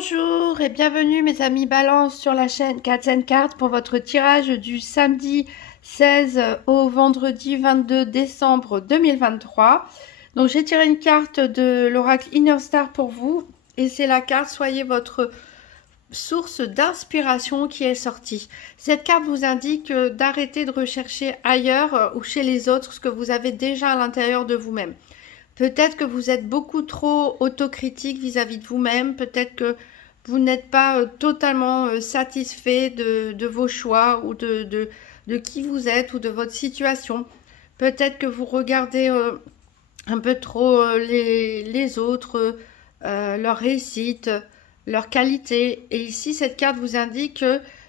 Bonjour et bienvenue mes amis Balance sur la chaîne Cats & Cards pour votre tirage du samedi 16 au vendredi 22 décembre 2023. Donc j'ai tiré une carte de l'oracle Inner Star pour vous et c'est la carte Soyez votre source d'inspiration qui est sortie. Cette carte vous indique d'arrêter de rechercher ailleurs ou chez les autres ce que vous avez déjà à l'intérieur de vous-même. Peut-être que vous êtes beaucoup trop autocritique vis-à-vis de vous-même. Peut-être que vous n'êtes pas totalement satisfait de vos choix ou de qui vous êtes ou de votre situation. Peut-être que vous regardez un peu trop les autres, leur réussite, leur qualité. Et ici, cette carte vous indique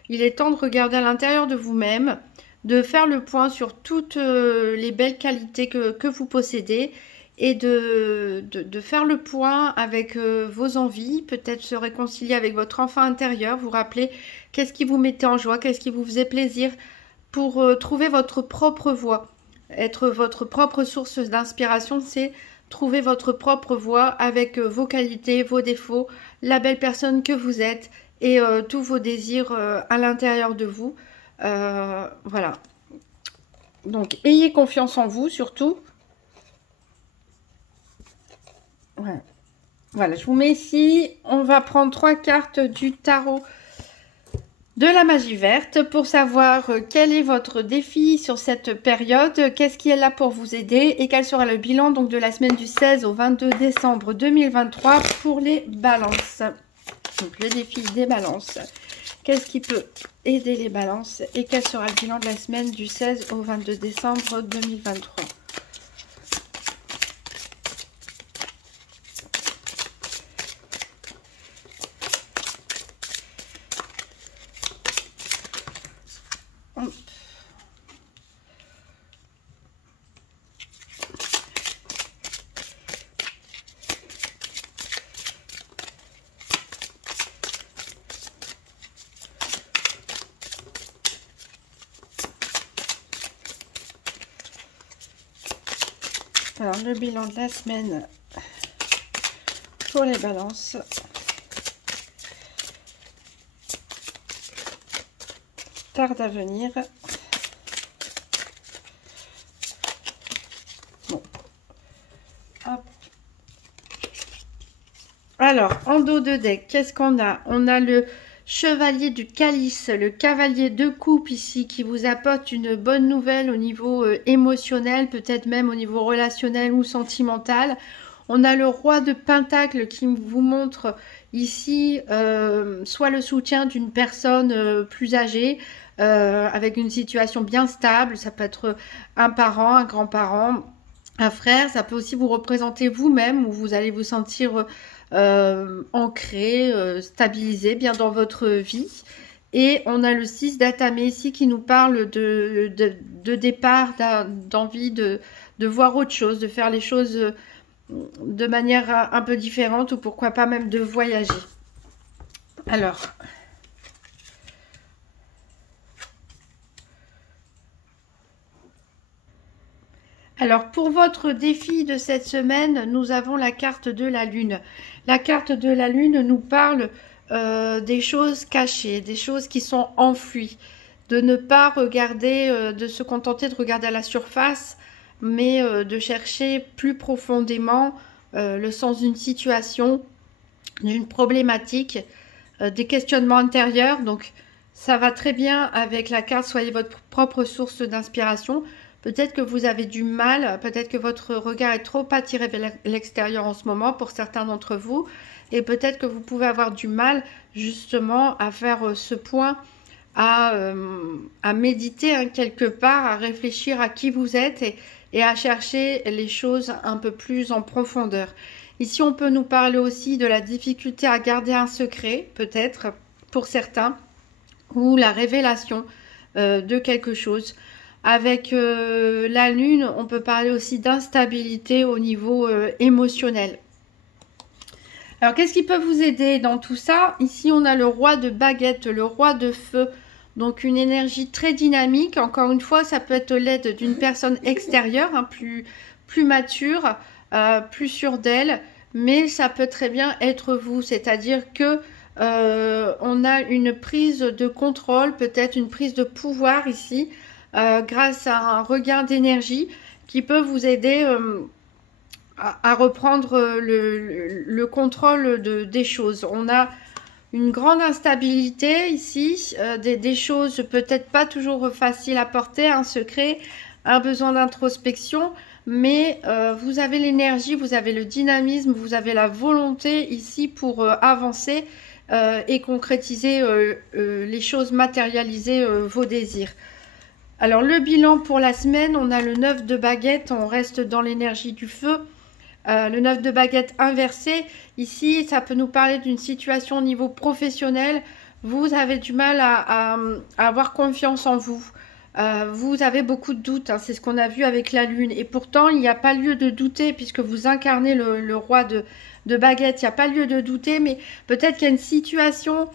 qu'il est temps de regarder à l'intérieur de vous-même, de faire le point sur toutes les belles qualités que vous possédez, et de faire le point avec vos envies, peut-être se réconcilier avec votre enfant intérieur, vous rappeler qu'est-ce qui vous mettait en joie, qu'est-ce qui vous faisait plaisir, pour trouver votre propre voie. Être votre propre source d'inspiration, c'est trouver votre propre voie avec vos qualités, vos défauts, la belle personne que vous êtes et tous vos désirs à l'intérieur de vous. Voilà. Donc, ayez confiance en vous surtout. Ouais. Voilà, je vous mets ici. On va prendre 3 cartes du tarot de la magie verte pour savoir quel est votre défi sur cette période, qu'est-ce qui est là pour vous aider et quel sera le bilan donc de la semaine du 16 au 22 décembre 2023 pour les balances. Donc le défi des balances. Qu'est-ce qui peut aider les balances et quel sera le bilan de la semaine du 16 au 22 décembre 2023. Alors, le bilan de la semaine pour les balances. Tarde à venir. Bon. Hop. Alors, en dos de deck, qu'est-ce qu'on a? On a le chevalier du calice, le cavalier de coupe ici qui vous apporte une bonne nouvelle au niveau émotionnel, peut-être même au niveau relationnel ou sentimental. On a le roi de pentacle qui vous montre ici soit le soutien d'une personne plus âgée avec une situation bien stable. Ça peut être un parent, un grand-parent, un frère. Ça peut aussi vous représenter vous-même où vous allez vous sentir ancré, stabilisé bien dans votre vie. Et on a le 6 d'atamé ici qui nous parle de départ, d'envie de voir autre chose, de faire les choses de manière un peu différente ou pourquoi pas même de voyager. Alors, pour votre défi de cette semaine, nous avons la carte de la lune. La carte de la lune nous parle des choses cachées, des choses qui sont enfouies. De ne pas regarder, de se contenter de regarder à la surface, mais de chercher plus profondément le sens d'une situation, d'une problématique, des questionnements intérieurs. Donc, ça va très bien avec la carte « Soyez votre propre source d'inspiration ». Peut-être que vous avez du mal, peut-être que votre regard est trop attiré vers l'extérieur en ce moment pour certains d'entre vous. Et peut-être que vous pouvez avoir du mal justement à faire ce point, à méditer quelque part, à réfléchir à qui vous êtes et à chercher les choses un peu plus en profondeur. Ici, on peut nous parler aussi de la difficulté à garder un secret, peut-être, pour certains, ou la révélation de quelque chose. Avec la lune, on peut parler aussi d'instabilité au niveau émotionnel. Alors, qu'est-ce qui peut vous aider dans tout ça? Ici, on a le roi de baguette, le roi de feu. Donc, une énergie très dynamique. Encore une fois, ça peut être l'aide d'une personne extérieure, hein, plus mature, plus sûre d'elle. Mais ça peut très bien être vous. C'est-à-dire que on a une prise de contrôle, peut-être une prise de pouvoir ici, grâce à un regain d'énergie qui peut vous aider à reprendre le contrôle des choses. On a une grande instabilité ici, des choses peut-être pas toujours faciles à porter, un secret, un besoin d'introspection, mais vous avez l'énergie, vous avez le dynamisme, vous avez la volonté ici pour avancer et concrétiser les choses, matérialiser vos désirs. Alors le bilan pour la semaine, on a le 9 de baguette, on reste dans l'énergie du feu. Le 9 de baguette inversé, ici ça peut nous parler d'une situation au niveau professionnel. Vous avez du mal à avoir confiance en vous. Vous avez beaucoup de doutes, hein, c'est ce qu'on a vu avec la lune. Et pourtant, il n'y a pas lieu de douter puisque vous incarnez le roi de baguette. Il n'y a pas lieu de douter, mais peut-être qu'il y a une situation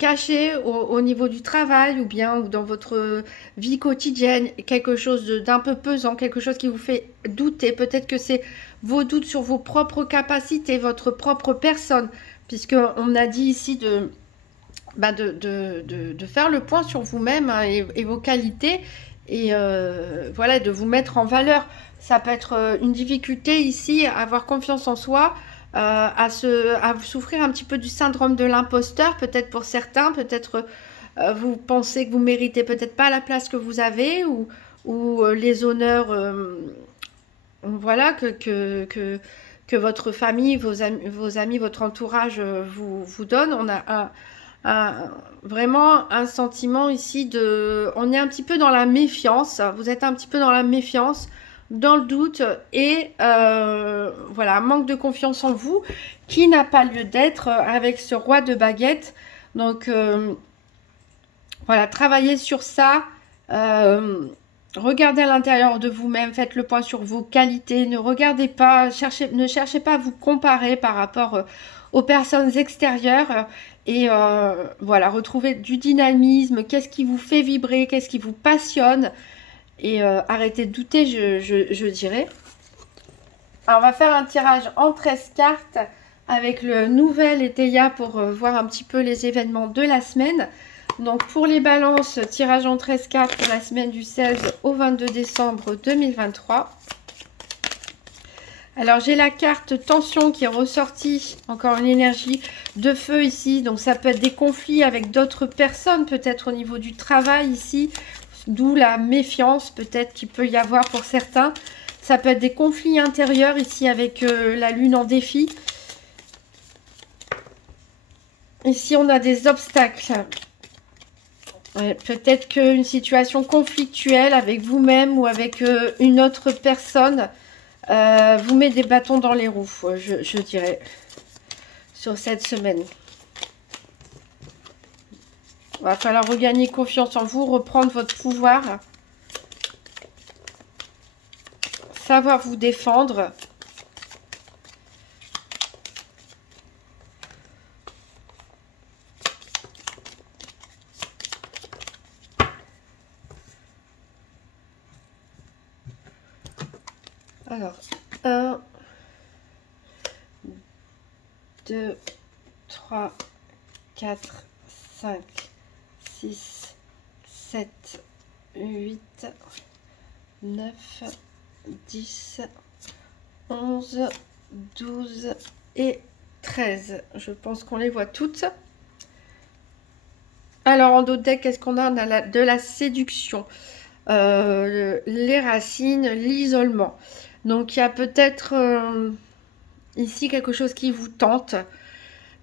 cachée au niveau du travail ou bien ou dans votre vie quotidienne, quelque chose d'un peu pesant, quelque chose qui vous fait douter. Peut-être que c'est vos doutes sur vos propres capacités, votre propre personne, puisqu'on a dit ici de faire le point sur vous-même, hein, et vos qualités, et voilà, de vous mettre en valeur. Ça peut être une difficulté ici, à avoir confiance en soi, à souffrir un petit peu du syndrome de l'imposteur, peut-être pour certains, peut-être vous pensez que vous méritez peut-être pas la place que vous avez, ou les honneurs, voilà, que votre famille, vos amis, votre entourage vous donne. On a vraiment un sentiment ici on est un petit peu dans la méfiance, vous êtes un petit peu dans la méfiance, dans le doute, et voilà, un manque de confiance en vous qui n'a pas lieu d'être avec ce roi de baguette. Donc voilà, travaillez sur ça, regardez à l'intérieur de vous-même, faites le point sur vos qualités, ne regardez pas, ne cherchez pas à vous comparer par rapport aux personnes extérieures, et voilà, retrouvez du dynamisme, qu'est-ce qui vous fait vibrer, qu'est-ce qui vous passionne, et arrêtez de douter, je dirais. Alors on va faire un tirage en 13 cartes avec le nouvel Eteia pour voir un petit peu les événements de la semaine. Donc pour les balances, tirage en 13 cartes pour la semaine du 16 au 22 décembre 2023. Alors j'ai la carte tension qui est ressortie, encore une énergie de feu ici, donc ça peut être des conflits avec d'autres personnes, peut-être au niveau du travail ici, d'où la méfiance peut-être qu'il peut y avoir pour certains. Ça peut être des conflits intérieurs ici avec la lune en défi. Ici on a des obstacles. Ouais, peut-être qu'une situation conflictuelle avec vous-même ou avec une autre personne vous met des bâtons dans les roues, je dirais, sur cette semaine. Il va falloir regagner confiance en vous, reprendre votre pouvoir, savoir vous défendre. Alors, 1, 2, 3, 4, 5, 6, 7, 8, 9, 10, 11, 12 et 13. Je pense qu'on les voit toutes. Alors, en d'autres decks, qu'est-ce qu'on a? On a de la séduction, les racines, l'isolement. Donc, il y a peut-être ici quelque chose qui vous tente.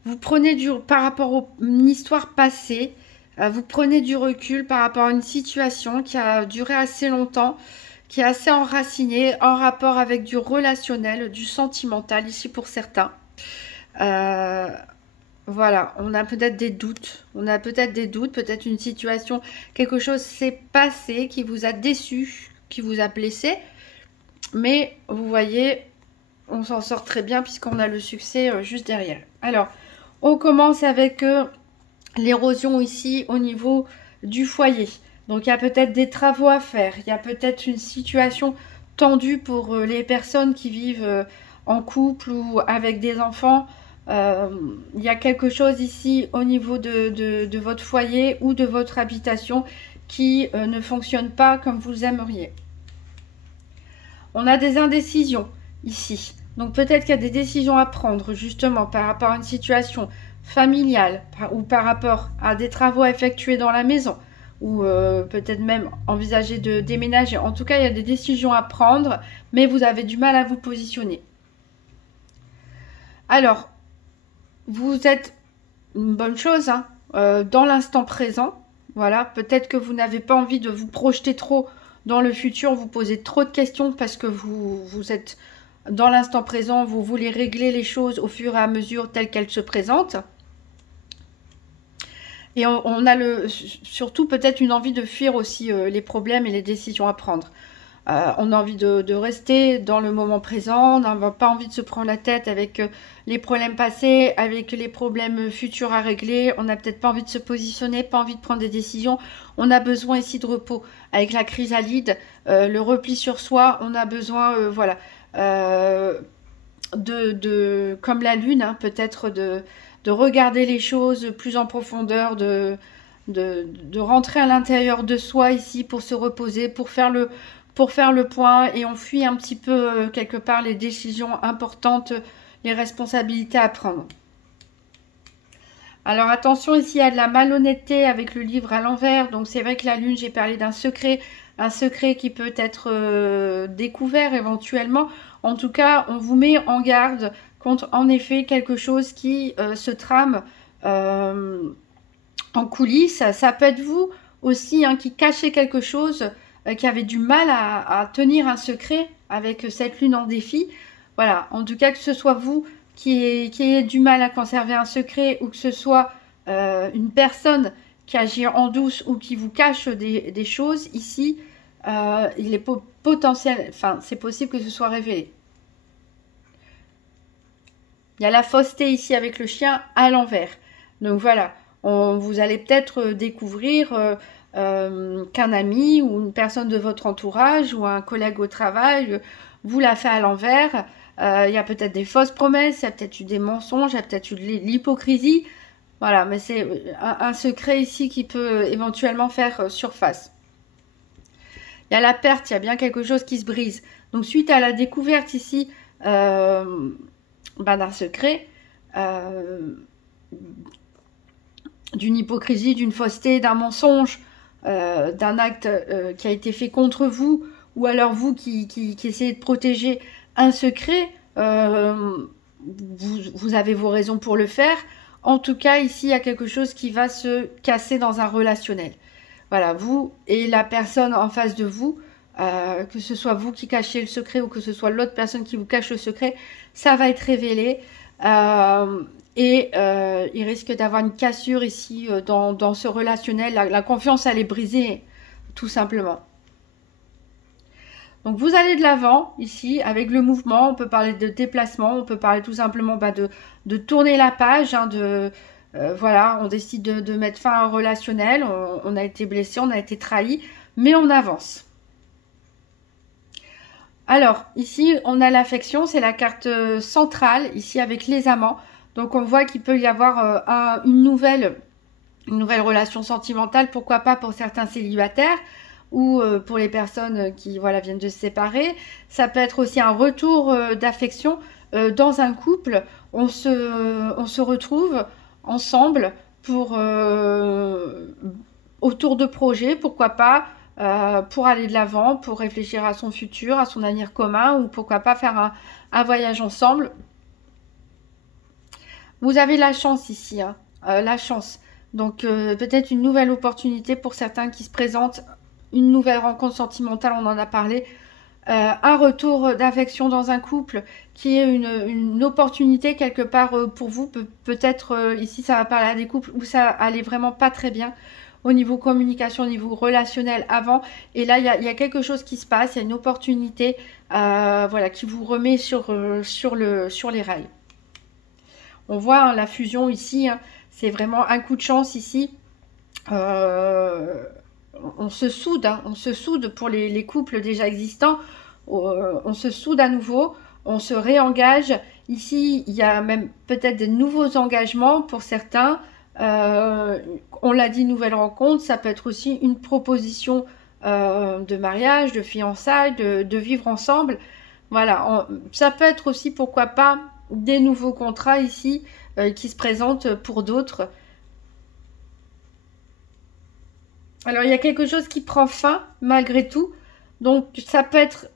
Vous prenez par rapport à une histoire passée, vous prenez du recul par rapport à une situation qui a duré assez longtemps, qui est assez enracinée, en rapport avec du relationnel, du sentimental, ici pour certains. Voilà, on a peut-être des doutes. Peut-être une situation, quelque chose s'est passé qui vous a déçu, qui vous a blessé. Mais vous voyez, on s'en sort très bien puisqu'on a le succès juste derrière. Alors, on commence avec l'érosion ici au niveau du foyer. Donc, il y a peut-être des travaux à faire. Il y a peut-être une situation tendue pour les personnes qui vivent en couple ou avec des enfants. Il y a quelque chose ici au niveau de votre foyer ou de votre habitation qui ne fonctionne pas comme vous aimeriez. On a des indécisions ici. Donc peut-être qu'il y a des décisions à prendre justement par rapport à une situation familiale ou par rapport à des travaux effectués dans la maison ou peut-être même envisager de déménager. En tout cas, il y a des décisions à prendre, mais vous avez du mal à vous positionner. Alors, vous êtes une bonne chose hein, dans l'instant présent. Voilà, peut-être que vous n'avez pas envie de vous projeter trop dans le futur, vous posez trop de questions parce que vous êtes dans l'instant présent, vous voulez régler les choses au fur et à mesure telles qu'elles se présentent. Et on a surtout peut-être une envie de fuir aussi les problèmes et les décisions à prendre. On a envie de rester dans le moment présent, on n'a pas envie de se prendre la tête avec les problèmes passés, avec les problèmes futurs à régler. On n'a peut-être pas envie de se positionner, pas envie de prendre des décisions. On a besoin ici de repos. Avec la chrysalide, le repli sur soi, on a besoin, voilà, comme la lune, hein, peut-être de regarder les choses plus en profondeur, de rentrer à l'intérieur de soi ici pour se reposer, pour faire le point, et on fuit un petit peu quelque part les décisions importantes, les responsabilités à prendre. Alors attention, ici il y a de la malhonnêteté avec le livre à l'envers, donc c'est vrai que la lune, j'ai parlé d'un secret, un secret qui peut être découvert éventuellement. En tout cas, on vous met en garde contre en effet quelque chose qui se trame en coulisses. Ça peut être vous aussi hein, qui cachez quelque chose, qui avait du mal à tenir un secret avec cette lune en défi. Voilà, en tout cas que ce soit vous qui ayez du mal à conserver un secret ou que ce soit une personne qui agit en douce ou qui vous cache des choses, ici, il est potentiel, enfin c'est possible que ce soit révélé. Il y a la fausseté ici avec le chien à l'envers. Donc voilà, vous allez peut-être découvrir qu'un ami ou une personne de votre entourage ou un collègue au travail vous l'a fait à l'envers. Il y a peut-être des fausses promesses, il y a peut-être eu des mensonges, il y a peut-être eu de l'hypocrisie. Voilà, mais c'est un secret ici qui peut éventuellement faire surface. Il y a la perte, il y a bien quelque chose qui se brise. Donc suite à la découverte ici d'un secret, d'une hypocrisie, d'une fausseté, d'un mensonge, d'un acte qui a été fait contre vous, ou alors vous qui essayez de protéger un secret, vous avez vos raisons pour le faire. En tout cas, ici, il y a quelque chose qui va se casser dans un relationnel. Voilà, vous et la personne en face de vous, que ce soit vous qui cachez le secret ou que ce soit l'autre personne qui vous cache le secret, ça va être révélé. Il risque d'avoir une cassure ici dans ce relationnel. La confiance, elle est brisée, tout simplement. Donc vous allez de l'avant ici avec le mouvement, on peut parler de déplacement, on peut parler tout simplement de tourner la page, hein, voilà, on décide de mettre fin à un relationnel, on a été blessé, on a été trahi, mais on avance. Alors ici on a l'affection, c'est la carte centrale ici avec les amants, donc on voit qu'il peut y avoir une nouvelle relation sentimentale, pourquoi pas pour certains célibataires, ou pour les personnes qui voilà, viennent de se séparer. Ça peut être aussi un retour d'affection dans un couple. On se retrouve ensemble autour de projets, pourquoi pas, pour aller de l'avant, pour réfléchir à son futur, à son avenir commun, ou pourquoi pas faire un voyage ensemble. Vous avez la chance ici, hein, la chance. Donc peut-être une nouvelle opportunité pour certains qui se présentent, une nouvelle rencontre sentimentale, on en a parlé, un retour d'affection dans un couple qui est une opportunité quelque part pour vous. Peut-être ici ça va parler à des couples où ça allait vraiment pas très bien au niveau communication, au niveau relationnel avant, et là il y a quelque chose qui se passe, il y a une opportunité voilà, qui vous remet sur les rails. On voit hein, la fusion ici, hein, c'est vraiment un coup de chance ici. On se soude, hein, on se soude pour les couples déjà existants, on se soude à nouveau, on se réengage. Ici, il y a même peut-être de nouveaux engagements pour certains. On l'a dit, nouvelle rencontre, ça peut être aussi une proposition de mariage, de fiançailles, de vivre ensemble. Voilà, ça peut être aussi, pourquoi pas, des nouveaux contrats ici qui se présentent pour d'autres. Alors, il y a quelque chose qui prend fin malgré tout. Donc, ça peut être,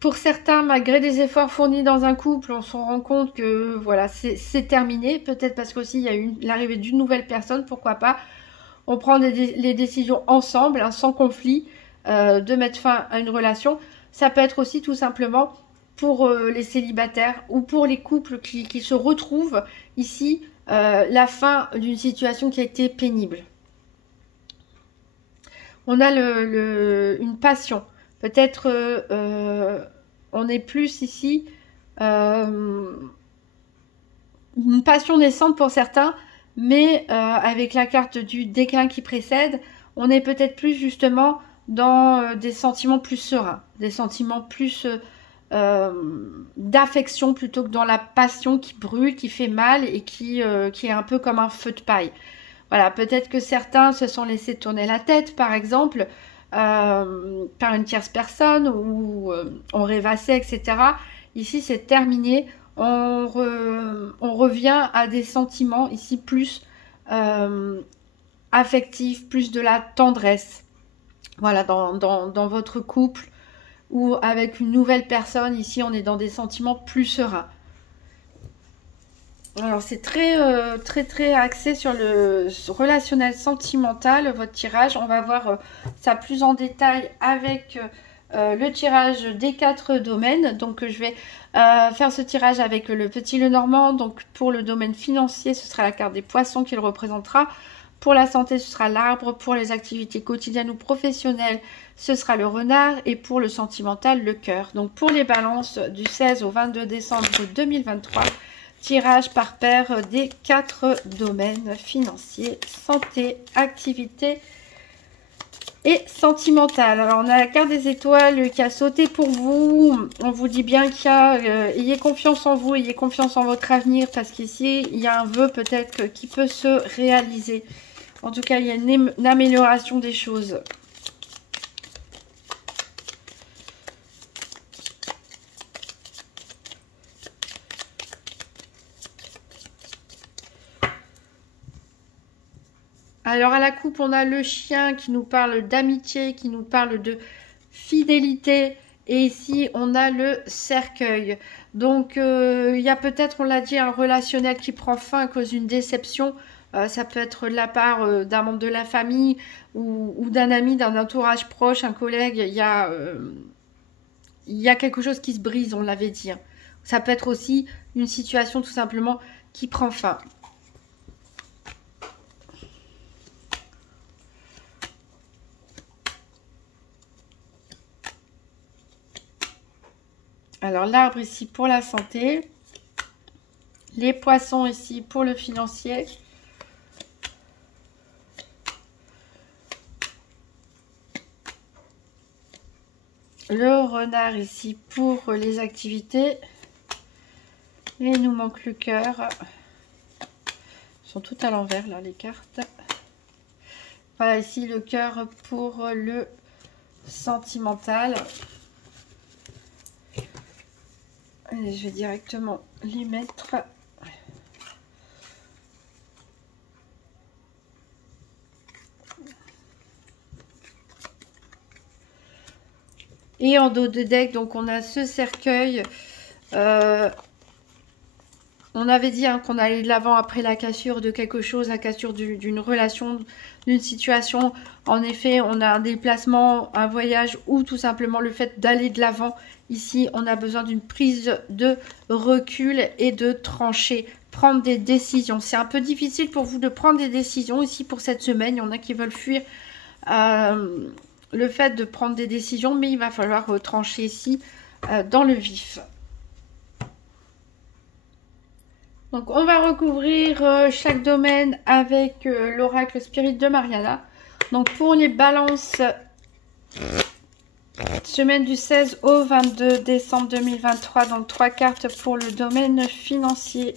pour certains, malgré des efforts fournis dans un couple, on se rend compte que voilà, c'est terminé. Peut-être parce qu'aussi, il y a eu l'arrivée d'une nouvelle personne, pourquoi pas. On prend les décisions ensemble, hein, sans conflit, de mettre fin à une relation. Ça peut être aussi tout simplement pour les célibataires ou pour les couples qui se retrouvent ici, la fin d'une situation qui a été pénible. On a une passion. Peut-être on est plus ici une passion naissante pour certains, mais avec la carte du déclin qui précède, on est peut-être plus justement dans des sentiments plus sereins, des sentiments plus d'affection plutôt que dans la passion qui brûle, qui fait mal et qui est un peu comme un feu de paille. Voilà, peut-être que certains se sont laissés tourner la tête, par exemple, par une tierce personne ou ont rêvassé, etc. Ici, c'est terminé. On revient à des sentiments ici plus affectifs, plus de la tendresse. Voilà, dans votre couple ou avec une nouvelle personne. Ici, on est dans des sentiments plus sereins. Alors, c'est très axé sur le relationnel sentimental, votre tirage. On va voir ça plus en détail avec le tirage des 4 domaines. Donc, je vais faire ce tirage avec le petit Lenormand. Donc, pour le domaine financier, ce sera la carte des poissons qui le représentera. Pour la santé, ce sera l'arbre. Pour les activités quotidiennes ou professionnelles, ce sera le renard. Et pour le sentimental, le cœur. Donc, pour les balances du 16 au 22 décembre 2023, tirage par paire des 4 domaines financiers, santé, activité et sentimental. Alors, on a la carte des étoiles qui a sauté pour vous. On vous dit bien qu'il y a, ayez confiance en vous, ayez confiance en votre avenir, parce qu'ici, il y a un vœu peut-être qui peut se réaliser. En tout cas, il y a une amélioration des choses. Alors à la coupe, on a le chien qui nous parle d'amitié, qui nous parle de fidélité. Et ici, on a le cercueil. Donc, il y a peut-être, on l'a dit, un relationnel qui prend fin à cause d'une déception. Ça peut être de la part d'un membre de la famille ou d'un ami, d'un entourage proche, un collègue. Il y a quelque chose qui se brise, on l'avait dit. Ça peut être aussi une situation tout simplement qui prend fin. Alors, l'arbre ici pour la santé. Les poissons ici pour le financier. Le renard ici pour les activités. Et il nous manque le cœur. Ils sont toutes à l'envers là, les cartes. Voilà, ici le cœur pour le sentimental. Allez, je vais directement les mettre. Et en dos de deck, donc on a ce cercueil. On avait dit qu'on allait de l'avant après la cassure de quelque chose, la cassure d'une relation, d'une situation. En effet, on a un déplacement, un voyage ou tout simplement le fait d'aller de l'avant. Ici, on a besoin d'une prise de recul et de trancher, prendre des décisions. C'est un peu difficile pour vous de prendre des décisions ici pour cette semaine. Il y en a qui veulent fuir le fait de prendre des décisions, mais il va falloir trancher ici dans le vif. Donc, on va recouvrir chaque domaine avec l'oracle spirit de Mariana. Donc, pour les balances Semaine du 16 au 22 décembre 2023, donc 3 cartes pour le domaine financier.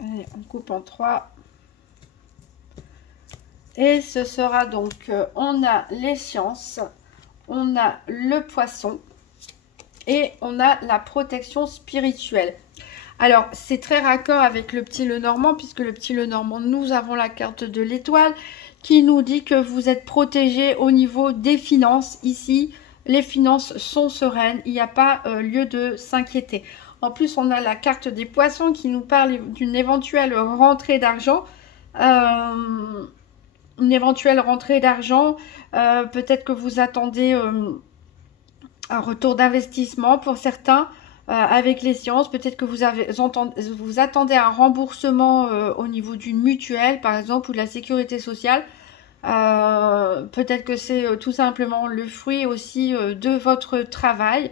Allez, on coupe en 3. Et ce sera donc, on a les sciences, on a le poisson et on a la protection spirituelle. Alors, c'est très raccord avec le petit Lenormand, puisque le petit Lenormand, nous avons la carte de l'étoile qui nous dit que vous êtes protégé au niveau des finances. Ici, les finances sont sereines, il n'y a pas lieu de s'inquiéter. En plus, on a la carte des poissons qui nous parle d'une éventuelle rentrée d'argent. Une éventuelle rentrée d'argent. Peut-être que vous attendez un retour d'investissement pour certains avec les sciences. Peut-être que vous attendez un remboursement au niveau d'une mutuelle, par exemple, ou de la sécurité sociale. Peut-être que c'est tout simplement le fruit aussi de votre travail.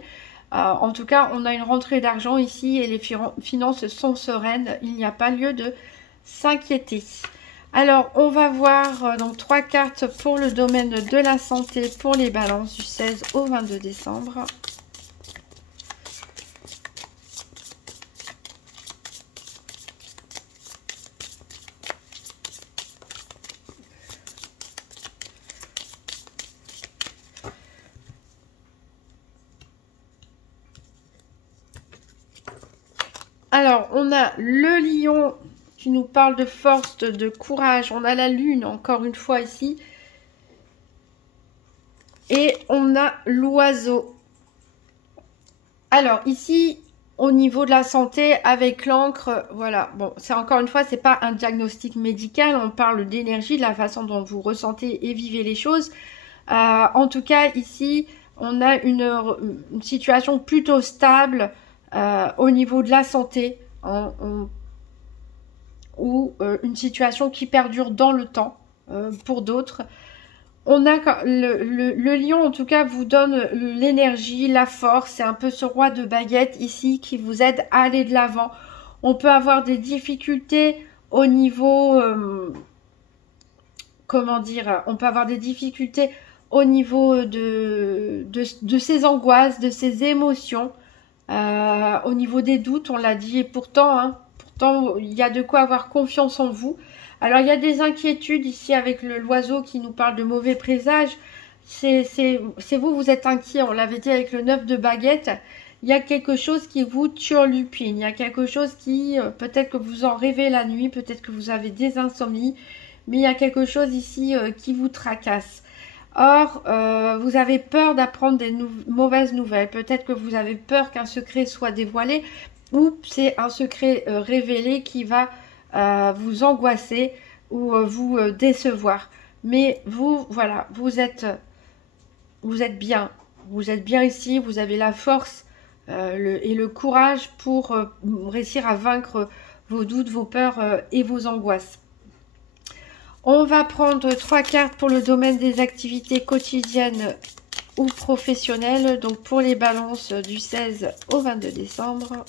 En tout cas, on a une rentrée d'argent ici et les finances sont sereines. Il n'y a pas lieu de s'inquiéter. Alors, on va voir donc 3 cartes pour le domaine de la santé pour les balances du 16 au 22 décembre. Alors, on a le lion qui nous parle de force, de courage. On a la lune, encore une fois, ici. Et on a l'oiseau. Alors, ici, au niveau de la santé, avec l'encre, voilà. Bon, c'est encore une fois, c'est pas un diagnostic médical. On parle d'énergie, de la façon dont vous ressentez et vivez les choses. En tout cas, ici, on a une situation plutôt stable au niveau de la santé. Ou une situation qui perdure dans le temps pour d'autres. On a le lion, en tout cas, vous donne l'énergie, la force. C'est un peu ce roi de baguette ici qui vous aide à aller de l'avant. On peut avoir des difficultés au niveau... comment dire? On peut avoir des difficultés au niveau de ses angoisses, de ses émotions. Au niveau des doutes, on l'a dit. Et pourtant, il y a de quoi avoir confiance en vous. Alors, il y a des inquiétudes ici avec l'oiseau qui nous parle de mauvais présages. C'est vous êtes inquiet. On l'avait dit avec le 9 de baguette. Il y a quelque chose qui vous turlupine. Il y a quelque chose qui, peut-être que vous en rêvez la nuit, peut-être que vous avez des insomnies. Mais il y a quelque chose ici qui vous tracasse. Or, vous avez peur d'apprendre des mauvaises nouvelles. Peut-être que vous avez peur qu'un secret soit dévoilé. Ou c'est un secret révélé qui va vous angoisser ou vous décevoir. Mais vous, voilà, vous êtes bien. Vous êtes bien ici, vous avez la force et le courage pour réussir à vaincre vos doutes, vos peurs et vos angoisses. On va prendre 3 cartes pour le domaine des activités quotidiennes ou professionnelles. Donc pour les balances du 16 au 22 décembre.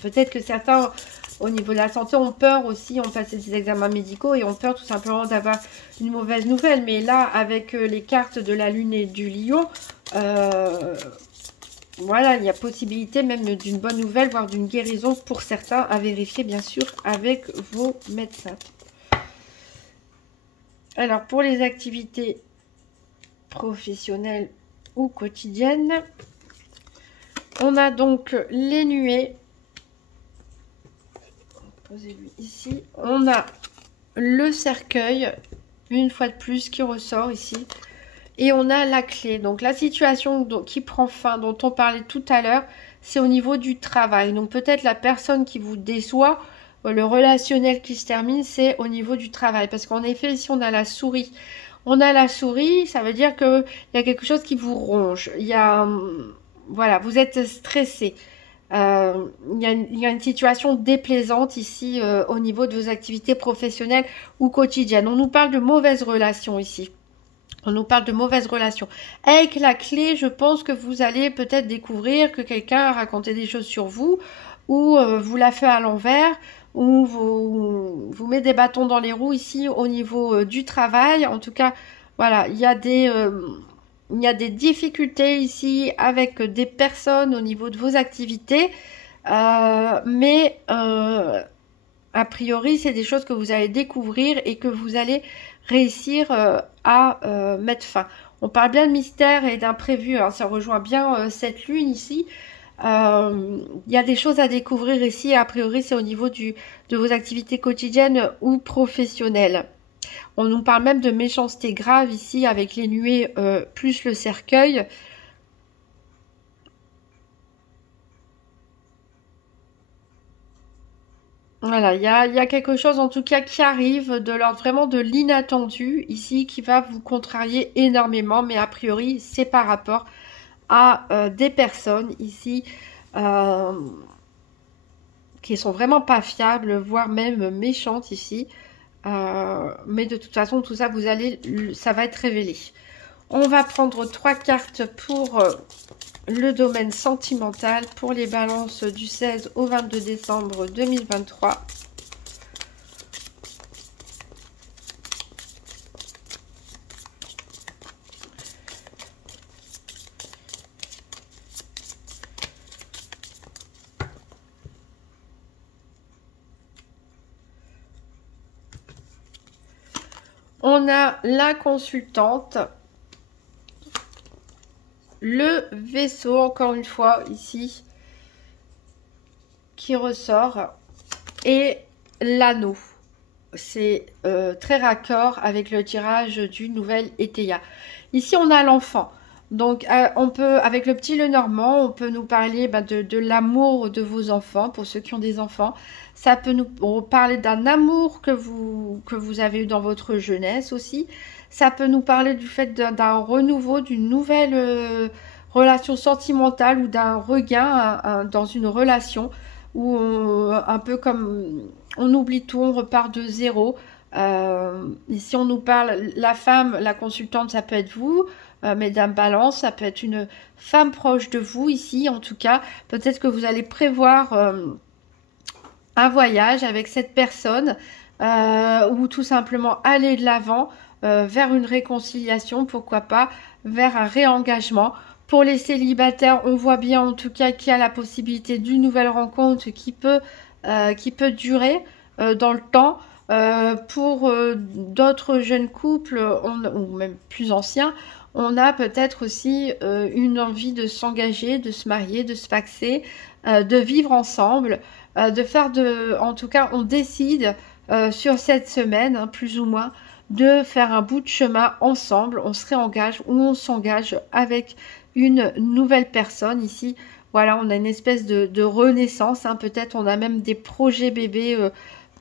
Peut-être que certains, au niveau de la santé, ont peur aussi, ont passé des examens médicaux et ont peur tout simplement d'avoir une mauvaise nouvelle. Mais là, avec les cartes de la lune et du lion, voilà, il y a possibilité même d'une bonne nouvelle, voire d'une guérison pour certains, à vérifier bien sûr avec vos médecins. Alors, pour les activités professionnelles ou quotidiennes, on a donc les nuées. Posez-lui ici. On a le cercueil, une fois de plus, qui ressort ici. Et on a la clé. Donc la situation qui prend fin, dont on parlait tout à l'heure, c'est au niveau du travail. Donc peut-être la personne qui vous déçoit le relationnel qui se termine, c'est au niveau du travail. Parce qu'en effet, ici, on a la souris. On a la souris, ça veut dire qu'il y a quelque chose qui vous ronge. Il y a, voilà, vous êtes stressé. Il y a une situation déplaisante ici au niveau de vos activités professionnelles ou quotidiennes. On nous parle de mauvaises relations ici. On nous parle de mauvaises relations. Avec la clé, je pense que vous allez peut-être découvrir que quelqu'un a raconté des choses sur vous, ou vous l'a fait à l'envers, ou vous met des bâtons dans les roues ici au niveau du travail. En tout cas, voilà, il y a des difficultés ici avec des personnes au niveau de vos activités, mais a priori, c'est des choses que vous allez découvrir et que vous allez réussir à mettre fin. On parle bien de mystère et d'imprévu, hein, ça rejoint bien cette lune ici. Il y a des choses à découvrir ici, a priori c'est au niveau de vos activités quotidiennes ou professionnelles. On nous parle même de méchanceté grave ici avec les nuées plus le cercueil. Voilà, il y a quelque chose en tout cas qui arrive de l'ordre vraiment de l'inattendu ici qui va vous contrarier énormément, mais a priori c'est par rapport à des personnes ici qui sont vraiment pas fiables, voire même méchantes ici. Mais de toute façon, tout ça, ça va être révélé. On va prendre 3 cartes pour le domaine sentimental, pour les balances du 16 au 22 décembre 2023. On a la consultante, le vaisseau, encore une fois, ici, qui ressort, et l'anneau. C'est très raccord avec le tirage du nouvel Eteia. Ici, on a l'enfant. Donc, on peut, avec le petit Lenormand, on peut nous parler de l'amour de vos enfants, pour ceux qui ont des enfants. Ça peut nous parler d'un amour que vous avez eu dans votre jeunesse aussi. Ça peut nous parler du fait d'un renouveau, d'une nouvelle relation sentimentale ou d'un regain dans une relation où un peu comme on oublie tout, on repart de zéro. Ici, on nous parle, la femme, la consultante, ça peut être vous. Mesdames Balance, ça peut être une femme proche de vous ici, en tout cas. Peut-être que vous allez prévoir un voyage avec cette personne ou tout simplement aller de l'avant vers une réconciliation, pourquoi pas, vers un réengagement. Pour les célibataires, on voit bien en tout cas qu'il y a la possibilité d'une nouvelle rencontre qui peut durer dans le temps. Pour d'autres jeunes couples, ou même plus anciens, on a peut-être aussi une envie de s'engager, de se marier, de se paxer, de vivre ensemble, en tout cas, on décide sur cette semaine, hein, plus ou moins, de faire un bout de chemin ensemble. On se réengage ou on s'engage avec une nouvelle personne ici. Voilà, on a une espèce de renaissance, hein. Peut-être on a même des projets bébés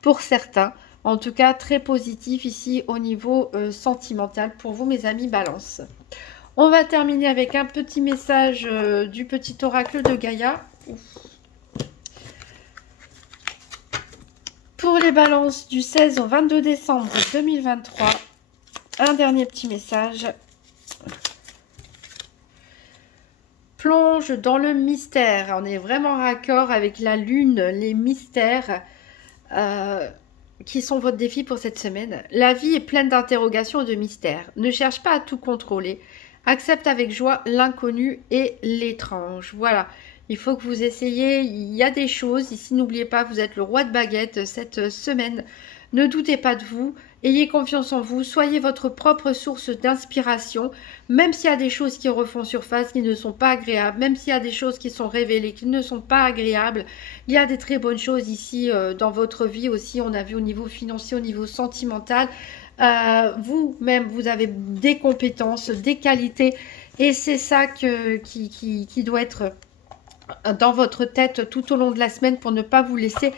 pour certains. En tout cas, très positif ici au niveau sentimental pour vous, mes amis Balance. On va terminer avec un petit message du petit oracle de Gaïa. Pour les balances du 16 au 22 décembre 2023, un dernier petit message. Plonge dans le mystère. On est vraiment raccord avec la lune, les mystères qui sont votre défi pour cette semaine. La vie est pleine d'interrogations et de mystères. Ne cherche pas à tout contrôler. Accepte avec joie l'inconnu et l'étrange. Voilà. Il faut que vous essayiez, il y a des choses. Ici, n'oubliez pas, vous êtes le roi de baguette cette semaine. Ne doutez pas de vous, ayez confiance en vous, soyez votre propre source d'inspiration, même s'il y a des choses qui refont surface, qui ne sont pas agréables, même s'il y a des choses qui sont révélées, qui ne sont pas agréables. Il y a des très bonnes choses ici dans votre vie aussi, on a vu au niveau financier, au niveau sentimental. Vous-même, vous avez des compétences, des qualités, et c'est ça qui doit être dans votre tête tout au long de la semaine pour ne pas vous laisser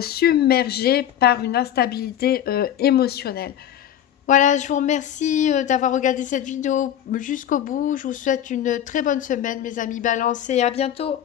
submergés par une instabilité émotionnelle. Voilà, je vous remercie d'avoir regardé cette vidéo jusqu'au bout. Je vous souhaite une très bonne semaine, mes amis Balance, et à bientôt.